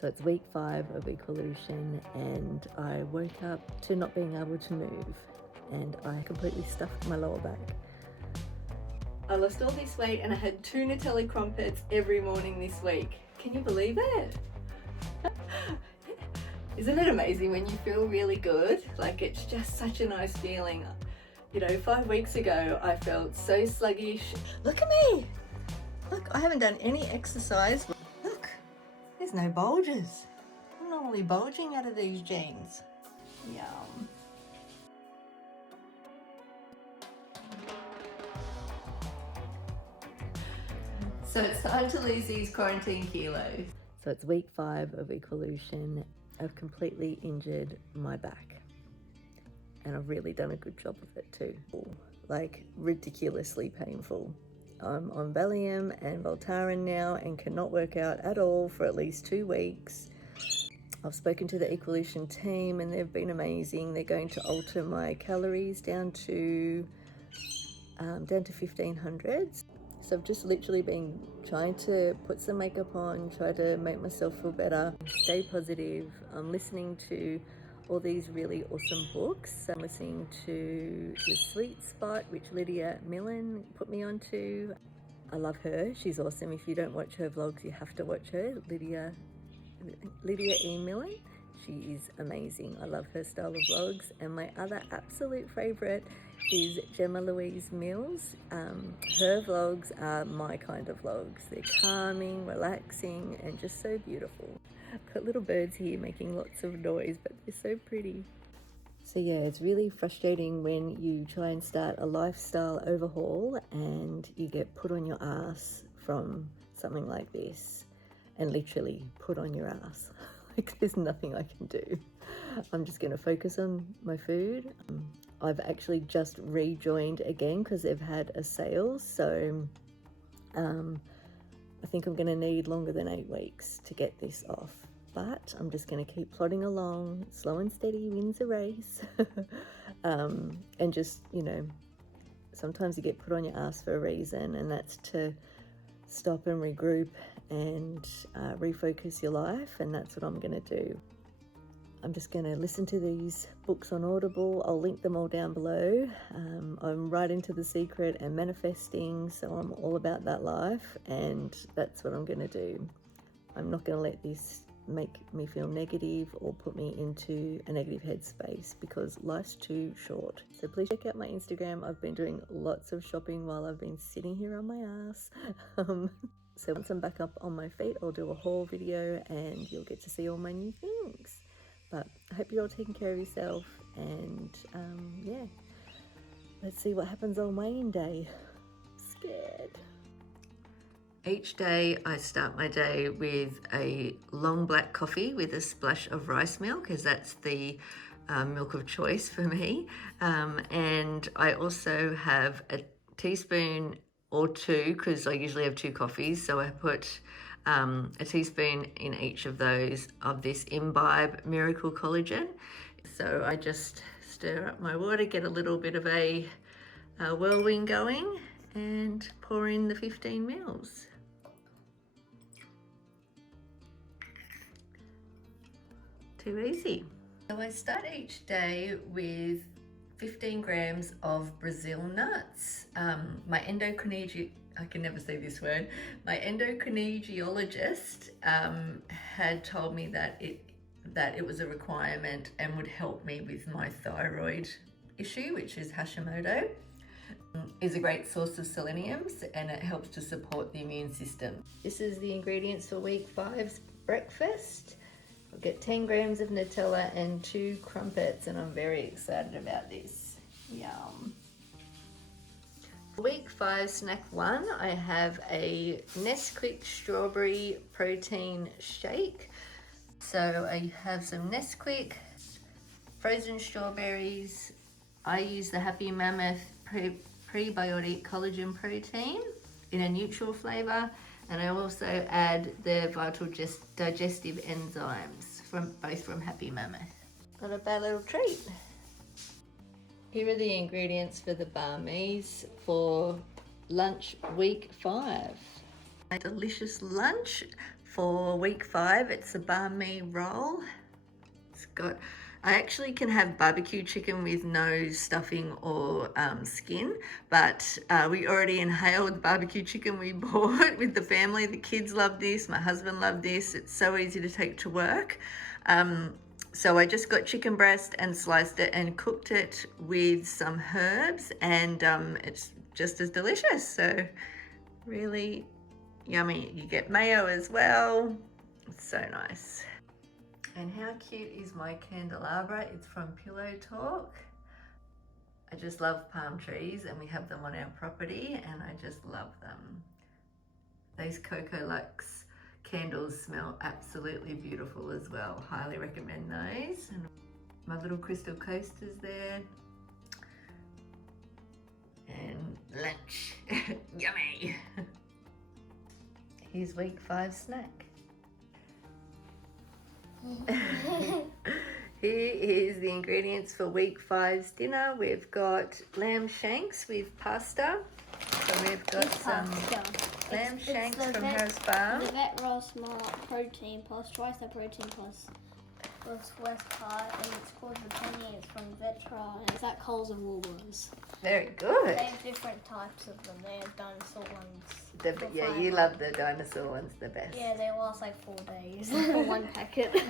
So it's week 5 of Equalution, and I woke up to not being able to move, and I completely stuffed my lower back. I lost all this weight and I had 2 Nutella crumpets every morning this week. Can you believe it? Isn't it amazing when you feel really good? Like, it's just such a nice feeling. You know, 5 weeks ago I felt so sluggish. Look at me! Look, I haven't done any exercise. Look, there's no bulges. I'm normally bulging out of these jeans. Yum. So it's time to lose these quarantine kilos. So it's week 5 of Equalution. I've completely injured my back. And I've really done a good job of it too. Like, ridiculously painful. I'm on Valium and Voltaren now and cannot work out at all for at least 2 weeks. I've spoken to the Equalution team and they've been amazing. They're going to alter my calories down to 1500s. So I've just literally been trying to put some makeup on, try to make myself feel better, stay positive. I'm listening to all these really awesome books. I'm listening to The Sweet Spot, which Lydia Millen put me onto. I love her, she's awesome. If you don't watch her vlogs, you have to watch her, Lydia E. Millen. She is amazing. I love her style of vlogs. And my other absolute favorite is Gemma Louise Mills. Her vlogs are my kind of vlogs. They're calming, relaxing, and just so beautiful. I've got little birds here making lots of noise, but they're so pretty. So yeah, it's really frustrating when you try and start a lifestyle overhaul and you get put on your ass from something like this, and literally put on your ass. Like, there's nothing I can do. I'm just going to focus on my food. I've actually just rejoined again because they've had a sale, so I think I'm going to need longer than 8 weeks to get this off, but I'm just going to keep plodding along. Slow and steady wins the race. And just, you know, sometimes you get put on your ass for a reason, and that's to stop and regroup and refocus your life, and that's what I'm going to do. I'm just going to listen to these books on Audible. I'll link them all down below. I'm right into The Secret and manifesting, so I'm all about that life, and that's what I'm going to do. I'm not going to let this make me feel negative or put me into a negative headspace, because life's too short. So please check out my Instagram. I've been doing lots of shopping while I've been sitting here on my ass. So once I'm back up on my feet, I'll do a haul video and you'll get to see all my new things. But I hope you're all taking care of yourself, and yeah, let's see what happens on weighing day. Scared. Each day I start my day with a long black coffee with a splash of rice milk, as that's the milk of choice for me. And I also have a teaspoon or 2, because I usually have 2 coffees, so I put a teaspoon in each of those of this Imbibe Miracle Collagen. So I just stir up my water, get a little bit of a whirlwind going, and pour in the 15 mils. Too easy. So I start each day with 15 grams of Brazil nuts. My I can never say this word. My endocrinologist had told me that it was a requirement and would help me with my thyroid issue, which is Hashimoto. Is a great source of seleniums, and it helps to support the immune system. This is the ingredients for week 5's breakfast. I'll get 10 grams of Nutella and 2 crumpets, and I'm very excited about this. Yum. For week 5 snack 1, I have a Nesquick strawberry protein shake. So I have some Nesquick, frozen strawberries. I use the Happy Mammoth prebiotic collagen protein in a neutral flavor, and I also add the vital digestive enzymes both from Happy Mammoth. Not a bad little treat. Here are the ingredients for the Bahn Mi's for lunch week 5. A delicious lunch For week 5, it's a Bahn Mi roll. It's got, I actually can have barbecue chicken with no stuffing or skin, but we already inhaled barbecue chicken we bought with the family. The kids love this, my husband loved this. It's so easy to take to work. So I just got chicken breast and sliced it and cooked it with some herbs, and it's just as delicious. So really yummy. You get mayo as well. It's so nice. And how cute is my candelabra? It's from Pillow Talk. I just love palm trees, and we have them on our property, and I just love them. Those Cocoa Lux candles smell absolutely beautiful as well. Highly recommend those. And my little crystal coasters there. And lunch. Yummy. Here's week 5 snack. Here is the ingredients for week 5's dinner. We've got lamb shanks with pasta. So we've got some lamb shanks from Harris Farm. The vet raw smart protein plus twice the protein plus West Part, and it's called the penny. It's from Vetra, and it's at Coles and Woolworths. Very good. They have different types of them. They have dinosaur ones. Yeah, you love the dinosaur ones the best. Yeah, they last like 4 days for one packet.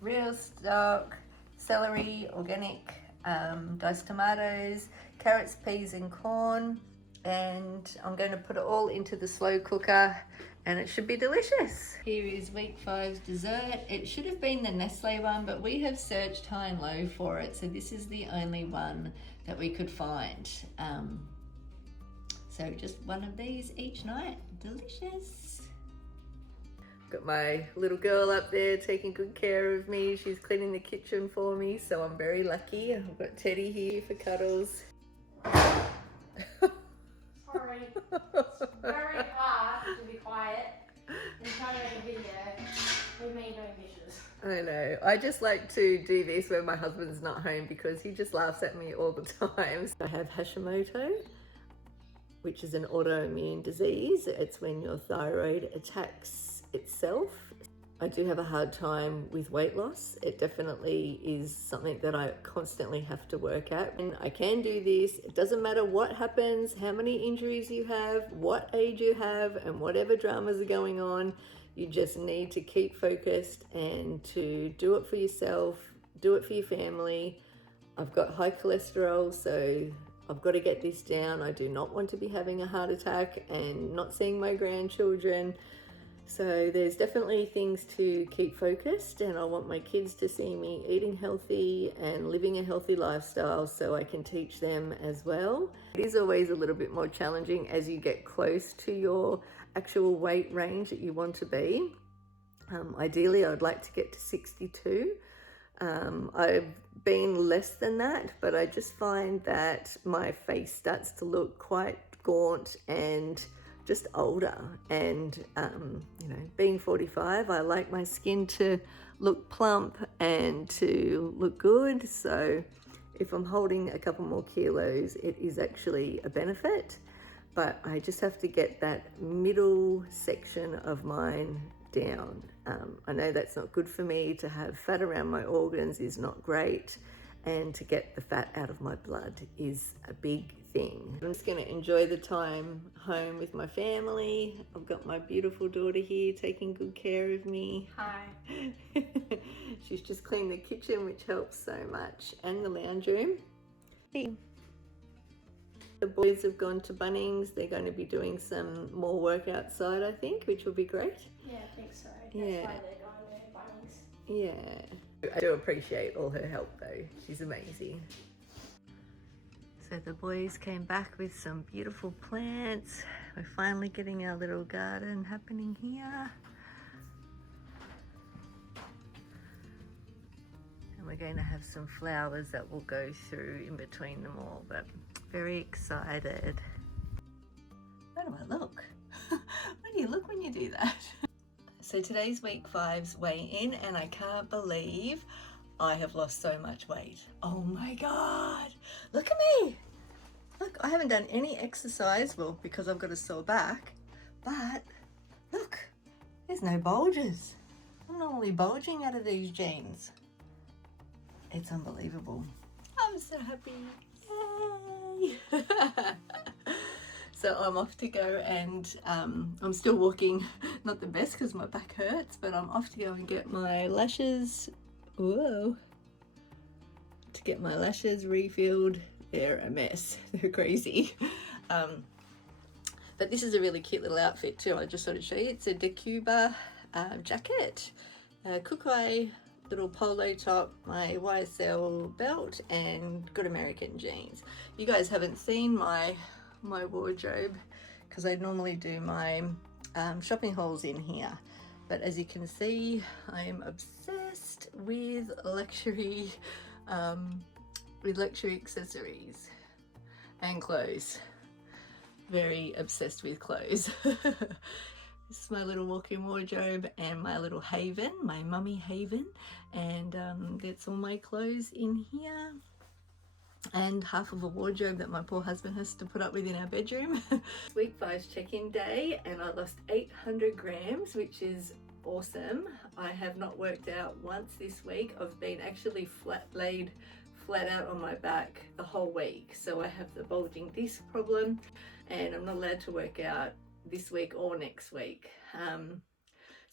Real stock, celery, organic, diced tomatoes, carrots, peas and corn, and I'm going to put it all into the slow cooker, and it should be delicious. Here is week 5's dessert. It should have been the Nestle one, but we have searched high and low for it, so this is the only one that we could find. So just one of these each night. Delicious. Got my little girl up there taking good care of me. She's cleaning the kitchen for me, so I'm very lucky. I've got Teddy here for cuddles. Sorry. It's very hard to be quiet and trying to make a video with me doing dishes. I know. I just like to do this when my husband's not home because he just laughs at me all the time. I have Hashimoto, which is an autoimmune disease. It's when your thyroid attacks itself. I do have a hard time with weight loss. It definitely is something that I constantly have to work at. And I can do this. It doesn't matter what happens, how many injuries you have, what age you have, and whatever dramas are going on. You just need to keep focused and to do it for yourself, do it for your family. I've got high cholesterol, so I've got to get this down. I do not want to be having a heart attack and not seeing my grandchildren. So there's definitely things to keep focused, and I want my kids to see me eating healthy and living a healthy lifestyle so I can teach them as well. It is always a little bit more challenging as you get close to your actual weight range that you want to be. Ideally, I'd like to get to 62. I've been less than that, but I just find that my face starts to look quite gaunt and just older, and you know, being 45, I like my skin to look plump and to look good. So if I'm holding a couple more kilos, it is actually a benefit, but I just have to get that middle section of mine down. I know that's not good for me. To have fat around my organs is not great, and to get the fat out of my blood is a big thing. I'm just going to enjoy the time home with my family. I've got my beautiful daughter here taking good care of me. Hi. She's just cleaned the kitchen, which helps so much, and the lounge room. The boys have gone to Bunnings. They're going to be doing some more work outside, I think, which will be great. Yeah, I think so. That's Yeah. why they're going to Bunnings. Yeah. I do appreciate all her help though. She's amazing. So the boys came back with some beautiful plants. We're finally getting our little garden happening here. And we're going to have some flowers that will go through in between them all, but very excited. How do I look? Where do you look when you do that? So today's week 5's weigh-in, and I can't believe I have lost so much weight. Oh my God, look at me. Look, I haven't done any exercise, well, because I've got a sore back, but look, There's no bulges. I'm normally bulging out of these jeans. It's unbelievable. I'm so happy. Yay! So I'm off to go and I'm still walking, not the best because my back hurts, but I'm off to go and get my lashes. Whoa. To get my lashes refilled. They're a mess. They're crazy. But this is a really cute little outfit too. I just sort of show you. It's a Decuba jacket, Kukai little polo top, my YSL belt, and Good American jeans. You guys haven't seen my wardrobe because I normally do my shopping hauls in here, but as you can see, I am obsessed with luxury accessories and clothes. Very obsessed with clothes. This is my little walk-in wardrobe and my little haven, my mummy haven, and that's all my clothes in here, and half of a wardrobe that my poor husband has to put up with in our bedroom. Week 5's check-in day, and I lost 800 grams, which is awesome. I have not worked out once this week. I've been actually laid flat out on my back the whole week, so I have the bulging disc problem, and I'm not allowed to work out this week or next week.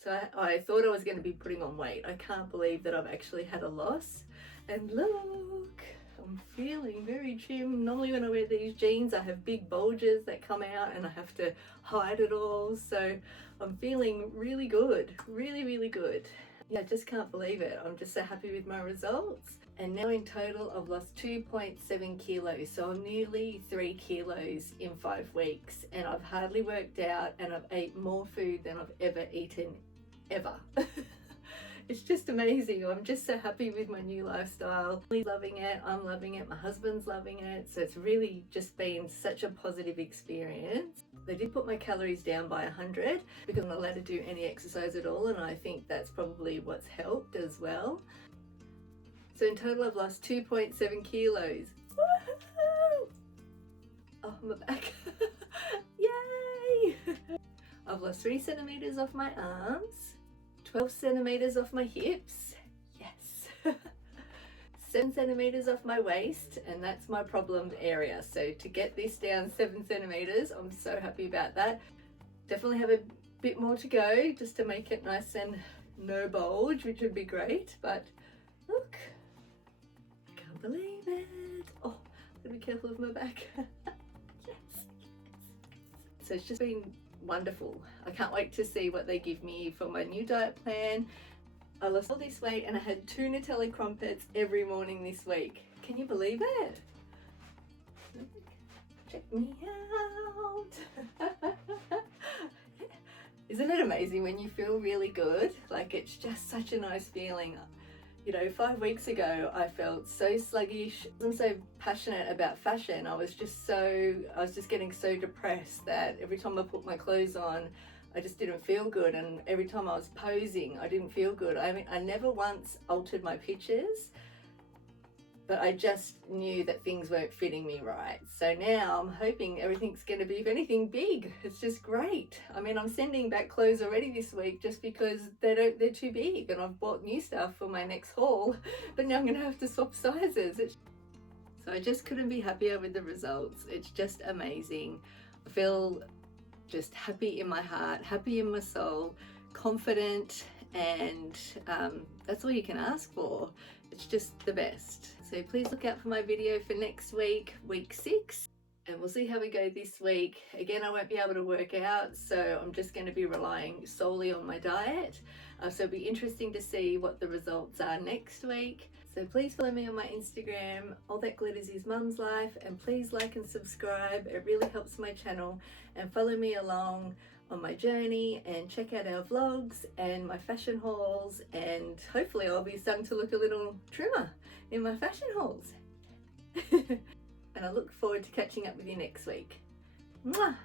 So I thought I was going to be putting on weight. I can't believe that I've actually had a loss, and look, I'm feeling very trim. Normally when I wear these jeans I have big bulges that come out and I have to hide it all, so I'm feeling really good, really good. Yeah, I just can't believe it. I'm just so happy with my results. And now in total I've lost 2.7 kilos, so I'm nearly 3 kilos in 5 weeks, and I've hardly worked out, and I've ate more food than I've ever eaten, ever. It's just amazing. I'm just so happy with my new lifestyle. Really loving it. I'm loving it. My husband's loving it. So it's really just been such a positive experience. They did put my calories down by 100 because I'm not allowed to do any exercise at all, and I think that's probably what's helped as well. So in total I've lost 2.7 kilos. Woohoo! Oh, my back. Yay! I've lost 3 centimeters off my arms, 12 centimeters off my hips, yes. 7 centimeters off my waist, and that's my problem area. So to get this down 7 centimeters, I'm so happy about that. Definitely have a bit more to go just to make it nice and no bulge, which would be great, but look. Believe it. Oh, I'm gonna be careful of my back. Yes. So it's just been wonderful. I can't wait to see what they give me for my new diet plan. I lost all this weight and I had 2 Nutella crumpets every morning this week. Can you believe it? Check me out. Isn't it amazing when you feel really good? Like, it's just such a nice feeling. You know, 5 weeks ago, I felt so sluggish. I'm so passionate about fashion. I was just getting so depressed that every time I put my clothes on, I just didn't feel good. And every time I was posing, I didn't feel good. I mean, I never once altered my pictures, but I just knew that things weren't fitting me right. So now I'm hoping everything's going to be, if anything, big. It's just great. I mean, I'm sending back clothes already this week just because they're too big, and I've bought new stuff for my next haul, but now I'm going to have to swap sizes. So I just couldn't be happier with the results. It's just amazing. I feel just happy in my heart, happy in my soul, confident, and that's all you can ask for. It's just the best. So please look out for my video for next week, week 6, and we'll see how we go this week. Again, I won't be able to work out, so I'm just going to be relying solely on my diet. So it'll be interesting to see what the results are next week. So please follow me on my Instagram, All That Glitters Is Mum's Life, and please like and subscribe. It really helps my channel, and follow me along on my journey, and check out our vlogs and my fashion hauls, and hopefully I'll be starting to look a little trimmer in my fashion hauls. And I look forward to catching up with you next week. Mwah!